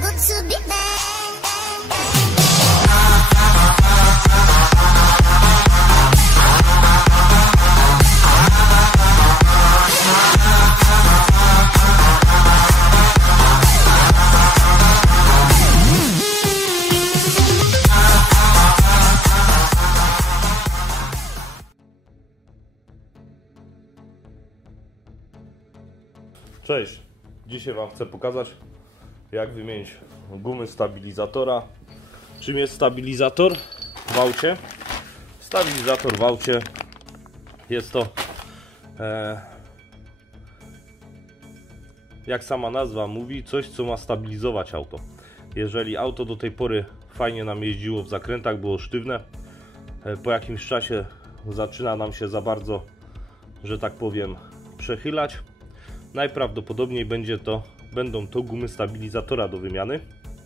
good to be bad. Cześć! Dzisiaj Wam chcę pokazać, jak wymienić gumy stabilizatora. Czym jest stabilizator w aucie? Stabilizator w aucie jest to, jak sama nazwa mówi, coś, co ma stabilizować auto. Jeżeli auto do tej pory fajnie nam jeździło w zakrętach, było sztywne, po jakimś czasie zaczyna nam się za bardzo, że tak powiem, przechylać. Najprawdopodobniej będą to gumy stabilizatora do wymiany,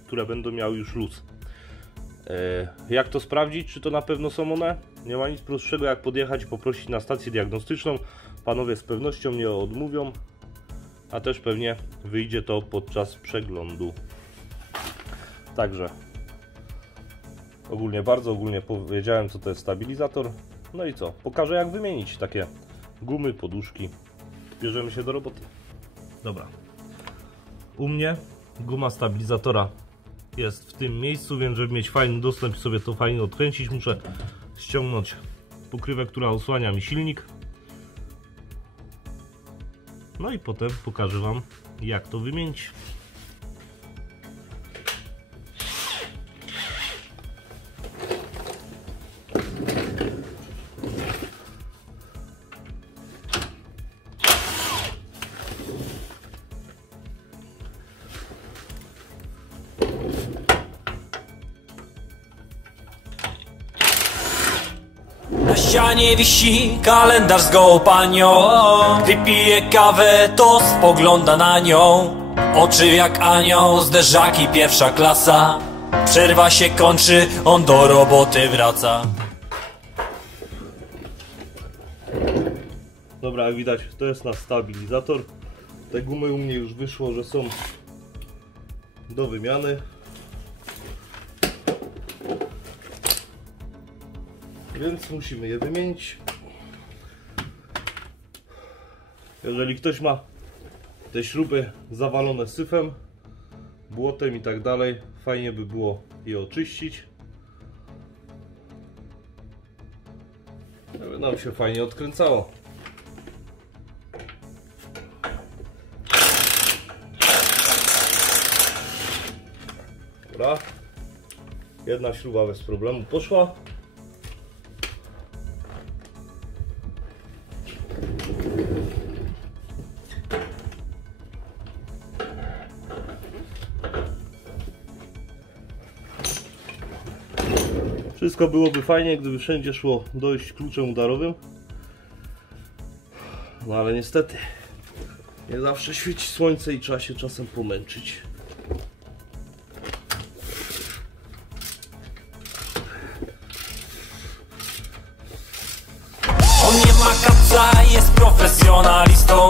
które będą miały już luz. Jak to sprawdzić, czy to na pewno są one? Nie ma nic prostszego jak podjechać i poprosić na stację diagnostyczną. Panowie z pewnością nie odmówią, a też pewnie wyjdzie to podczas przeglądu. Także bardzo ogólnie powiedziałem, co to jest stabilizator. No i co? Pokażę, jak wymienić takie gumy, poduszki. Bierzemy się do roboty. Dobra. U mnie guma stabilizatora jest w tym miejscu, więc żeby mieć fajny dostęp i sobie to fajnie odkręcić, muszę ściągnąć pokrywę, która osłania mi silnik. No i potem pokażę Wam, jak to wymienić. Na ścianie wisi kalendarz z gołą panią. Gdy pije kawę, to spogląda na nią. Oczy jak anioł, zderzaki pierwsza klasa. Przerwa się kończy, on do roboty wraca. Dobra, jak widać, to jest nasz stabilizator. Te gumy u mnie już wyszło, że są do wymiany. Więc musimy je wymienić. Jeżeli ktoś ma te śruby zawalone syfem, błotem i tak dalej, fajnie by było je oczyścić, żeby nam się fajnie odkręcało. Dobra, jedna śruba bez problemu poszła. Wszystko byłoby fajnie, gdyby wszędzie szło dojść kluczem udarowym. No ale niestety nie zawsze świeci słońce i trzeba się czasem pomęczyć. On nie ma kapca, jest profesjonalistą.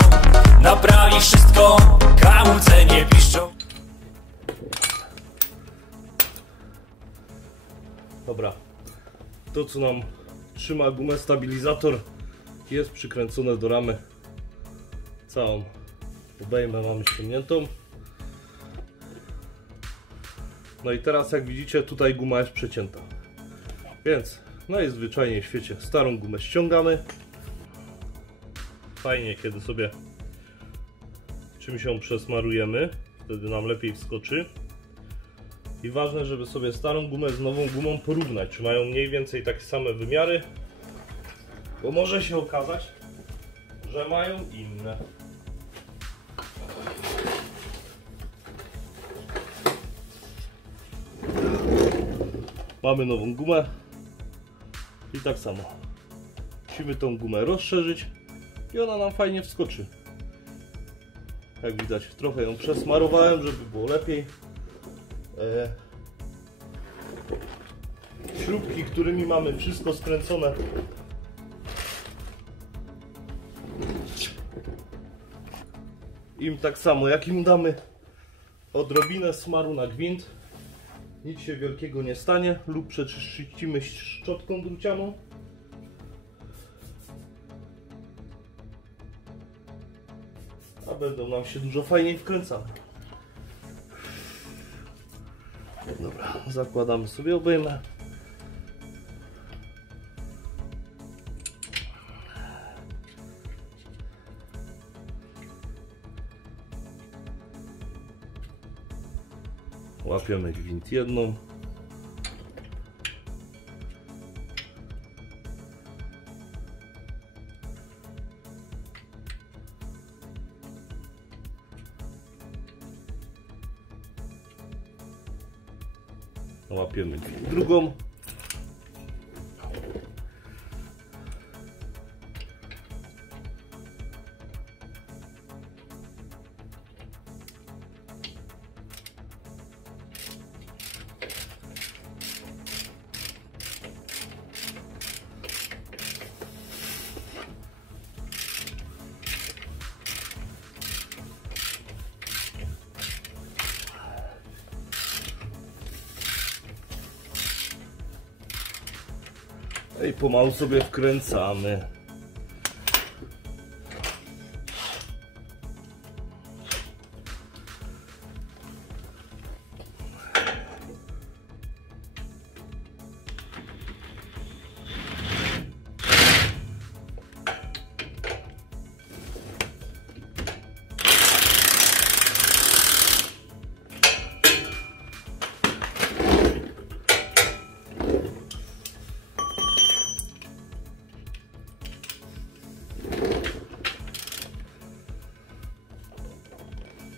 Naprawi wszystko, hamulce nie piszczą. Dobra, to co nam trzyma gumę stabilizator jest przykręcone do ramy. Całą obejmę mamy ściągniętą. No i teraz, jak widzicie, tutaj guma jest przecięta. Więc najzwyczajniej w świecie starą gumę ściągamy. Fajnie, kiedy sobie czymś ją przesmarujemy, wtedy nam lepiej wskoczy. I ważne, żeby sobie starą gumę z nową gumą porównać, czy mają mniej więcej takie same wymiary, bo może się okazać, że mają inne. Mamy nową gumę i tak samo musimy tą gumę rozszerzyć i ona nam fajnie wskoczy. Jak widać, trochę ją przesmarowałem, żeby było lepiej. Śrubki, którymi mamy wszystko skręcone, im tak samo, jak im damy odrobinę smaru na gwint. Nic się wielkiego nie stanie, lub przeczyścimy szczotką drucianą. A będą nam się dużo fajniej wkręcały. Dobra, zakładamy sobie obejmę. Łapiemy gwint jedną. Łapiemy gwint drugą. I pomału sobie wkręcamy.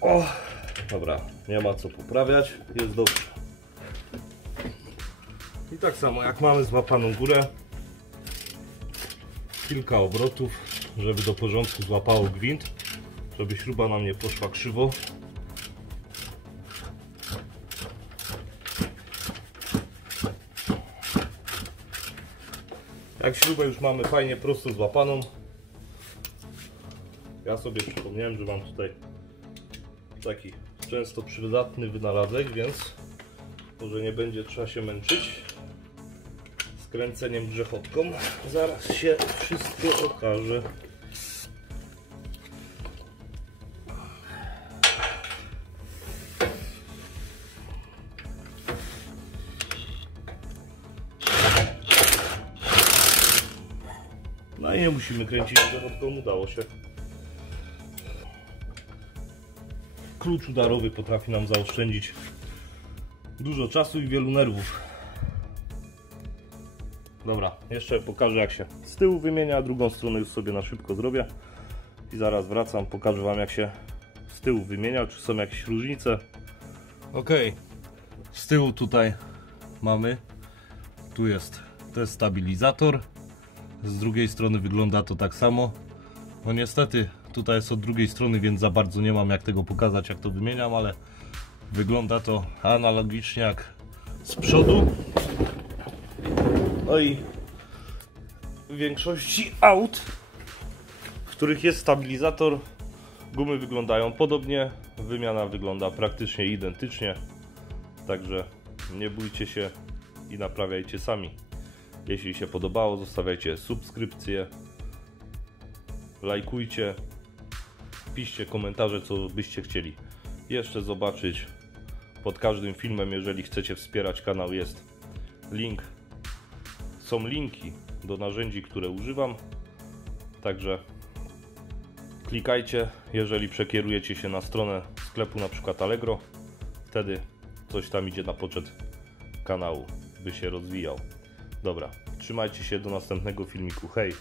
O, dobra, nie ma co poprawiać, jest dobrze. I tak samo jak mamy złapaną górę, kilka obrotów, żeby do porządku złapało gwint, żeby śruba nam nie poszła krzywo. Jak śrubę już mamy fajnie prosto złapaną, ja sobie przypomniałem, że mam tutaj taki często przydatny wynalazek, więc może nie będzie trzeba się męczyć z kręceniem grzechotką. Zaraz się wszystko okaże. No i nie musimy kręcić grzechotką, udało się. Klucz udarowy potrafi nam zaoszczędzić dużo czasu i wielu nerwów. Dobra, jeszcze pokażę, jak się z tyłu wymienia, drugą stronę już sobie na szybko zrobię i zaraz wracam, pokażę wam, jak się z tyłu wymienia, czy są jakieś różnice. Ok, z tyłu tutaj mamy, tu jest stabilizator, z drugiej strony wygląda to tak samo. No niestety tutaj jest od drugiej strony, więc za bardzo nie mam jak tego pokazać, jak to wymieniam, ale wygląda to analogicznie jak z przodu. No i w większości aut, w których jest stabilizator, gumy wyglądają podobnie, wymiana wygląda praktycznie identycznie, także nie bójcie się i naprawiajcie sami. Jeśli się podobało, zostawiajcie subskrypcję, lajkujcie, piszcie komentarze, co byście chcieli jeszcze zobaczyć. Pod każdym filmem, jeżeli chcecie wspierać kanał, jest link. Są linki do narzędzi, które używam, także klikajcie, jeżeli przekierujecie się na stronę sklepu, na przykład Allegro, wtedy coś tam idzie na poczet kanału, by się rozwijał. Dobra, trzymajcie się, do następnego filmiku, hej!